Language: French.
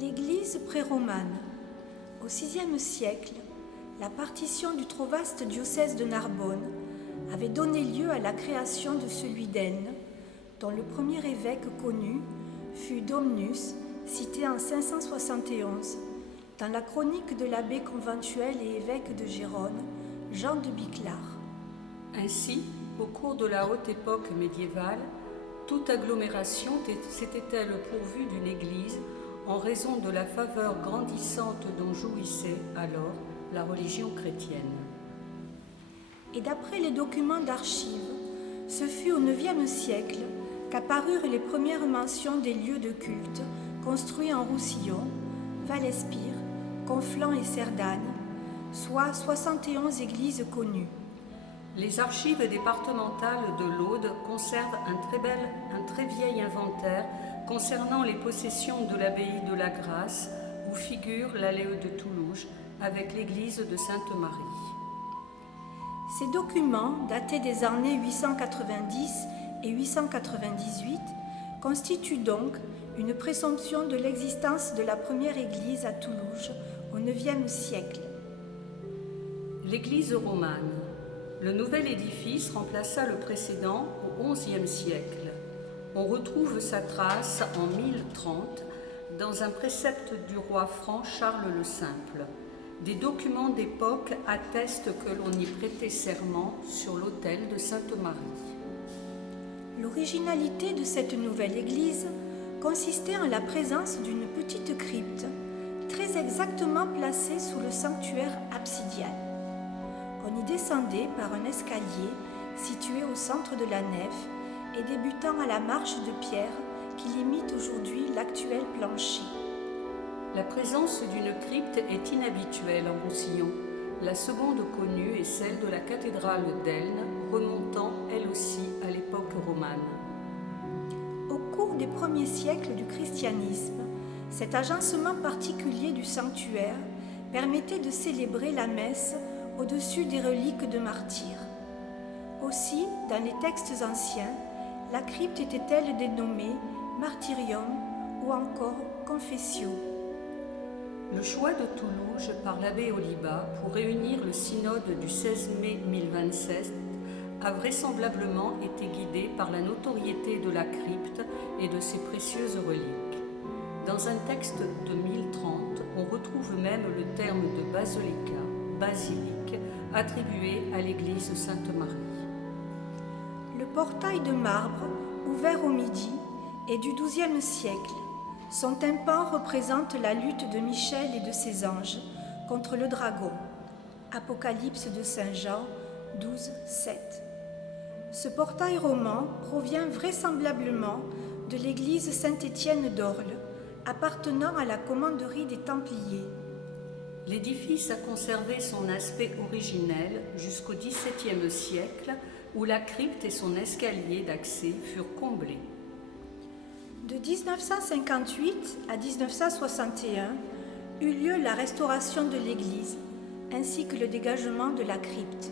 L'église pré-romane. Au VIe siècle, la partition du trop vaste diocèse de Narbonne avait donné lieu à la création de celui d'Aisne, dont le premier évêque connu fut Domnus, cité en 571, dans la chronique de l'abbé conventuel et évêque de Gérone, Jean de Biclar. Ainsi, au cours de la haute époque médiévale, toute agglomération s'était-elle pourvue d'une église en raison de la faveur grandissante dont jouissait alors la religion chrétienne. Et d'après les documents d'archives, ce fut au IXe siècle qu'apparurent les premières mentions des lieux de culte construits en Roussillon, Val-Espire, Conflans et Cerdagne, soit 71 églises connues. Les archives départementales de l'Aude conservent un très vieil inventaire concernant les possessions de l'abbaye de la Grâce, où figure l'allée de Toulouse avec l'église de Sainte-Marie. Ces documents, datés des années 890 et 898, constituent donc une présomption de l'existence de la première église à Toulouse au IXe siècle. L'église romane. Le nouvel édifice remplaça le précédent au XIe siècle. On retrouve sa trace en 1030 dans un précepte du roi franc Charles le Simple. Des documents d'époque attestent que l'on y prêtait serment sur l'autel de Sainte-Marie. L'originalité de cette nouvelle église consistait en la présence d'une petite crypte, très exactement placée sous le sanctuaire absidial. On y descendait par un escalier situé au centre de la nef et débutant à la marche de pierre qui limite aujourd'hui l'actuel plancher. La présence d'une crypte est inhabituelle en Roussillon. La seconde connue est celle de la cathédrale d'Aisne, remontant elle aussi à l'époque romane. Au cours des premiers siècles du christianisme, cet agencement particulier du sanctuaire permettait de célébrer la messe au-dessus des reliques de martyrs. Aussi, dans les textes anciens, la crypte était-elle dénommée martyrium ou encore confessio. Le choix de Toulouse par l'abbé Oliba pour réunir le synode du 16 mai 1027 a vraisemblablement été guidé par la notoriété de la crypte et de ses précieuses reliques. Dans un texte de 1030, on retrouve même le terme de basilique, attribué à l'église Sainte-Marie. Le portail de marbre, ouvert au midi, est du XIIe siècle. Son tympan représente la lutte de Michel et de ses anges contre le dragon. Apocalypse de Saint Jean 12, 7. Ce portail roman provient vraisemblablement de l'église Saint-Étienne d'Orles, appartenant à la commanderie des Templiers. L'édifice a conservé son aspect originel jusqu'au XVIIe siècle, où la crypte et son escalier d'accès furent comblés. De 1958 à 1961 eut lieu la restauration de l'église, ainsi que le dégagement de la crypte.